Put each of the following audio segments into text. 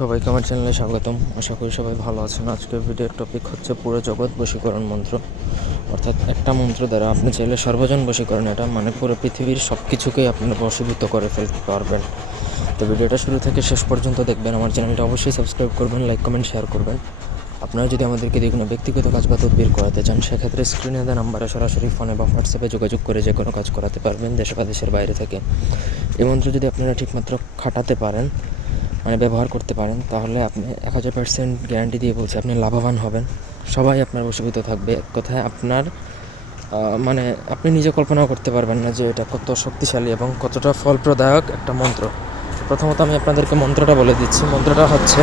সবাইকে আমার চ্যানেলে স্বাগতম। আশা করি সবাই ভালো আছেন। আজকের ভিডিওর টপিক হচ্ছে পুরো জগৎ বশীকরণ মন্ত্র, অর্থাৎ একটা মন্ত্র দ্বারা আপনি চাইলে সর্বজন বশীকরণ, এটা মানে পুরো পৃথিবীর সব কিছুকেই আপনি বশীভূত করে ফেলতে পারবেন। তো ভিডিওটা শুরু থেকে শেষ পর্যন্ত দেখবেন। আমার চ্যানেলটা অবশ্যই সাবস্ক্রাইব করবেন, লাইক কমেন্ট শেয়ার করবেন। আপনারা যদি আমাদেরকে দিয়ে কোনো ব্যক্তিগত কাজ বা তদবির করাতে চান, সেক্ষেত্রে স্ক্রিনে দেওয়া নাম্বারে সরাসরি ফোনে বা হোয়াটসঅ্যাপে যোগাযোগ করে যে কোনো কাজ করাতে পারবেন, দেশ বা দেশের বাইরে থেকে। এই মন্ত্র যদি আপনারা ঠিকমতো খাটাতে পারেন, মানে ব্যবহার করতে পারেন, তাহলে আপনি 1000% গ্যারান্টি দিয়ে বলছি আপনি লাভবান হবেন। সবাই আপনার বশীভূত থাকবে। এক কথায় আপনার মানে আপনি নিজে কল্পনাও করতে পারবেন না যে এটা কত শক্তিশালী এবং কতটা ফলপ্রদায়ক একটা মন্ত্র। প্রথমত আমি আপনাদেরকে মন্ত্রটা বলে দিচ্ছি। মন্ত্রটা হচ্ছে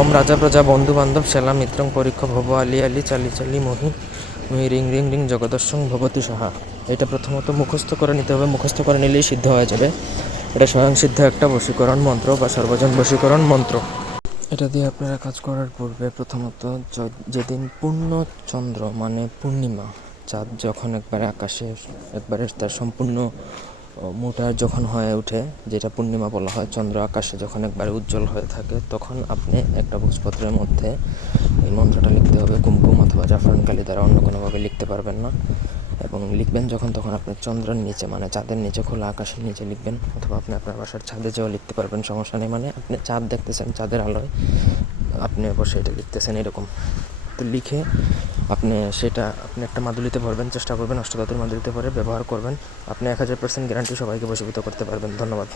ওম রাজা প্রজা বন্ধু বান্ধব শ্যালা মিত্রং পরীক্ষ ভব আলি আলি চালি চালি মহি মুহি রিং রিং রিং জগদস্যং ভবতী সাহা। এটা প্রথমত মুখস্থ করে নিতে হবে। মুখস্থ করে নিলেই সিদ্ধ হয়ে যাবে। এটা স্বয়ংসিদ্ধ একটা বশীকরণ মন্ত্র বা সর্বজন বশীকরণ মন্ত্র। এটা দিয়ে আপনারা কাজ করার পূর্বে প্রথমত যেদিন পূর্ণ চন্দ্র মানে পূর্ণিমা, চাঁদ যখন একবারে আকাশে একবারে তার সম্পূর্ণ মোটা যখন হয়ে ওঠে, যেটা পূর্ণিমা বলা হয়, চন্দ্র আকাশে যখন একবারে উজ্জ্বল হয়ে থাকে, তখন আপনি একটা ভোজপত্রের মধ্যে এই মন্ত্রটা লিখতে হবে। কুমকুম অথবা জাফরান কালি দ্বারা অন্য কোনোভাবে লিখতে পারবেন না। এবং লিখবেন যখন, তখন আপনি চন্দ্রের নিচে মানে চাঁদের নিচে, খোলা আকাশের নিচে লিখবেন, অথবা আপনি আপনার বাসার ছাদে যেও লিখতে পারবেন, সমস্যা নেই। মানে আপনি চাঁদ দেখতেছেন, চাঁদের আলোয় আপনি বসে এটা লিখতেছেন, এরকম। তো লিখে আপনি একটা মাদুলিতে ভরবেন, চেষ্টা করবেন অষ্টধাতুর মাদুলিতে ভরে ব্যবহার করবেন। আপনি 1000% গ্যারান্টি সবাইকে বশীভূত করতে পারবেন। ধন্যবাদ।